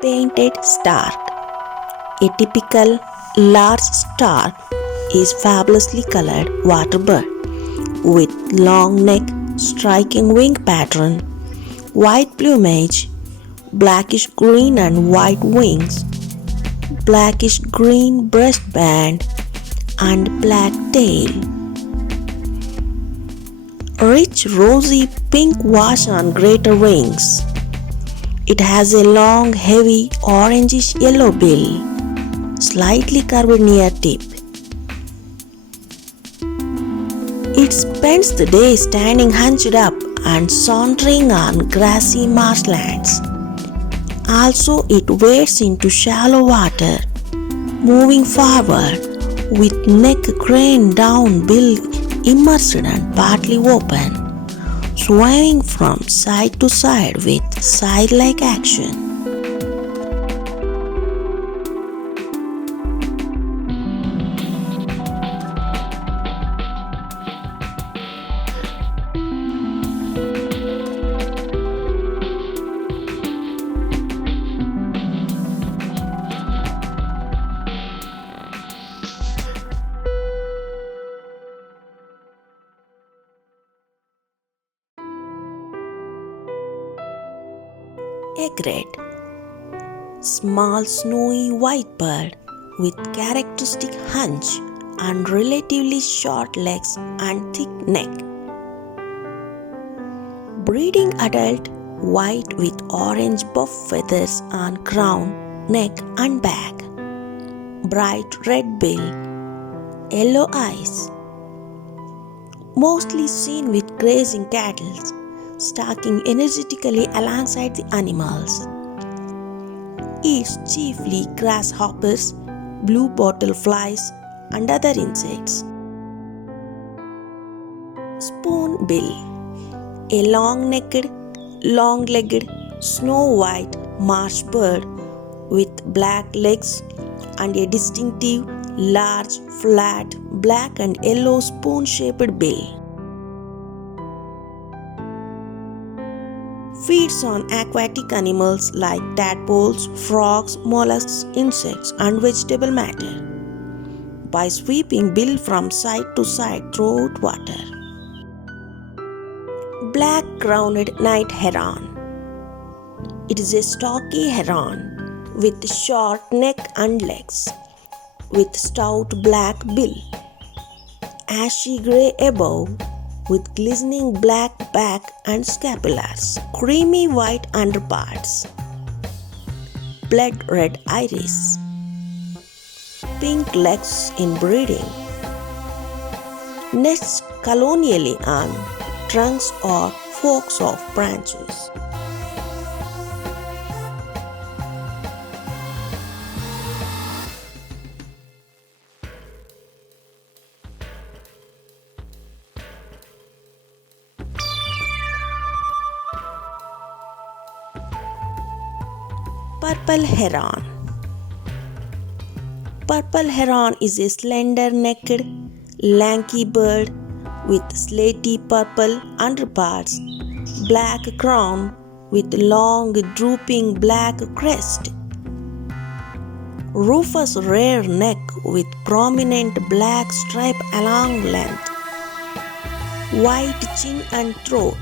Painted Stark. A typical large stark is fabulously colored water bird with long neck, striking wing pattern, white plumage, blackish green and white wings, blackish green breastband, and black tail. Rich rosy pink wash on greater wings. It has a long, heavy, orangish yellow bill, slightly curved near tip. It spends the day standing hunched up and sauntering on grassy marshlands. Also, it wades into shallow water, moving forward with neck craned down, bill immersed and partly open, swaying from side to side with side-like action. Egret. Small snowy white bird with characteristic hunch and relatively short legs and thick neck. Breeding adult white with orange buff feathers on crown, neck and back. Bright red bill, yellow eyes. Mostly seen with grazing cattle, stalking energetically alongside the animals. Eats chiefly grasshoppers, blue bottle flies, and other insects. Spoonbill. A long-necked, long-legged, snow-white marsh bird with black legs and a distinctive, large, flat, black and yellow spoon-shaped bill. Feeds on aquatic animals like tadpoles, frogs, mollusks, insects, and vegetable matter by sweeping bill from side to side throughout water. Black crowned night heron. It is a stocky heron with short neck and legs, with stout black bill, ashy grey above, with glistening black back and scapulars, creamy white underparts, blood red iris, pink legs in breeding, nests colonially on trunks or forks of branches. Purple heron. Purple heron is a slender-necked, lanky bird with slaty purple underparts, black crown with long drooping black crest, rufous rear neck with prominent black stripe along length, white chin and throat,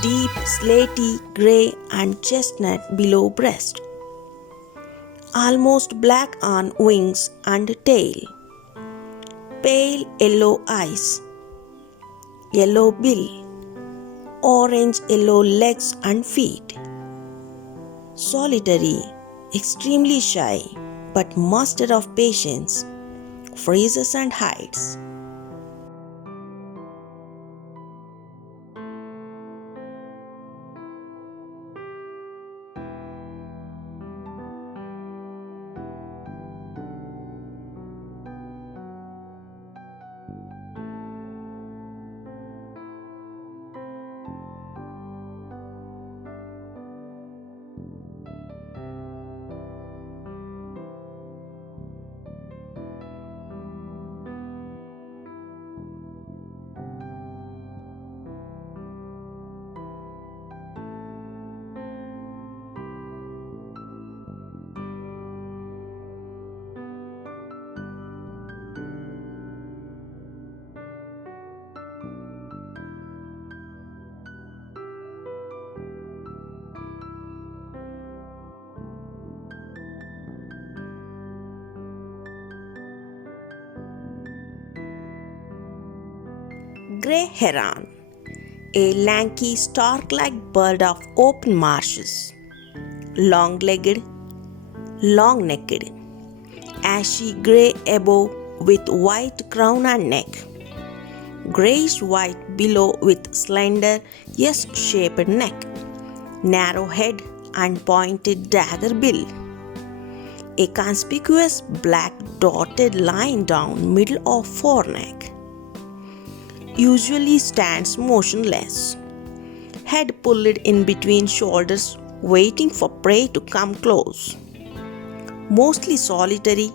deep slaty grey and chestnut below breast, almost black on wings and tail, pale yellow eyes, yellow bill, orange yellow legs and feet, solitary, extremely shy but master of patience, freezes and hides. Grey Heron, a lanky stork-like bird of open marshes, long-legged, long-necked, ashy grey above with white crown and neck, greyish-white below with slender S-shaped neck, narrow head and pointed dagger bill. A conspicuous black dotted line down middle of foreneck. Usually stands motionless, head pulled in between shoulders waiting for prey to come close. Mostly solitary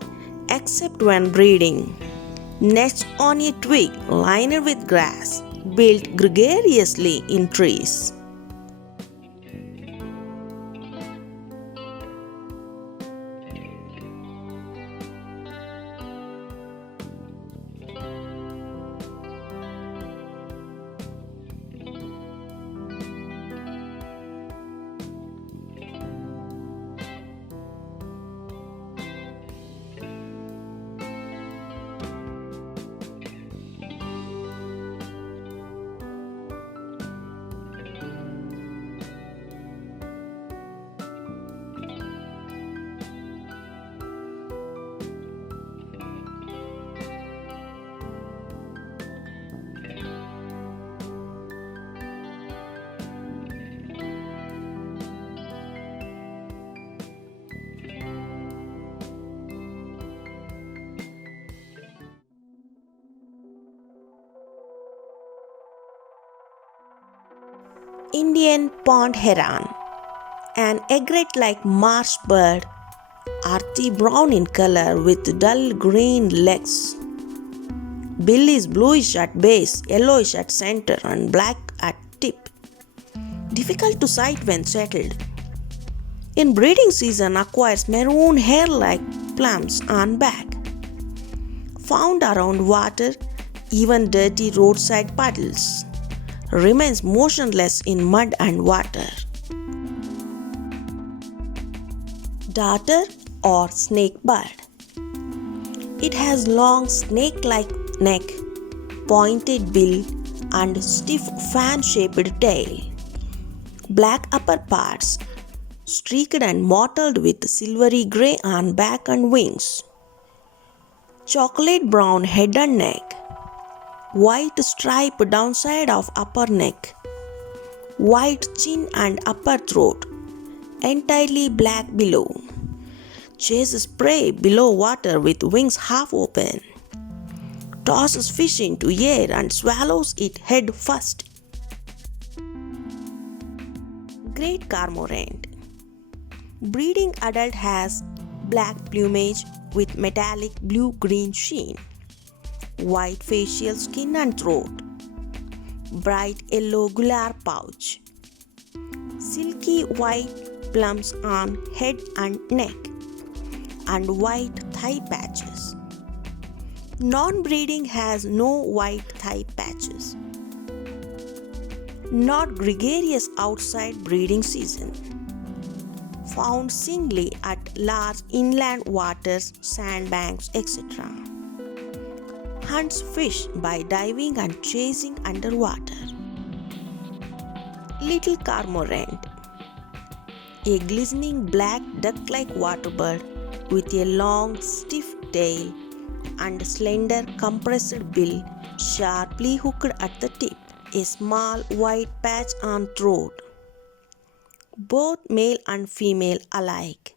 except when breeding. Nests on a twig lined with grass, built gregariously in trees. Indian pond heron, an egret-like marsh bird, earthy brown in color with dull green legs. Bill is bluish at base, yellowish at center and black at tip. Difficult to sight when settled. In breeding season acquires maroon hair-like plumps on back. Found around water, even dirty roadside puddles. Remains motionless in mud and water. Darter or snake bird. It has long snake-like neck, pointed bill and stiff fan-shaped tail. Black upper parts, streaked and mottled with silvery grey on back and wings. Chocolate brown head and neck. White stripe downside of upper neck, white chin and upper throat, entirely black below. Chases prey below water with wings half open. Tosses fish into air and swallows it head first. Great cormorant. Breeding adult has black plumage with metallic blue-green sheen. White facial skin and throat, bright yellow gular pouch, silky white plumps on head and neck, and white thigh patches. Non-breeding has no white thigh patches. Not gregarious outside breeding season. Found singly at large inland waters, sandbanks, etc. Hunts fish by diving and chasing underwater. Little cormorant, a glistening black duck-like waterbird with a long stiff tail and slender compressed bill sharply hooked at the tip, a small white patch on throat. Both male and female alike.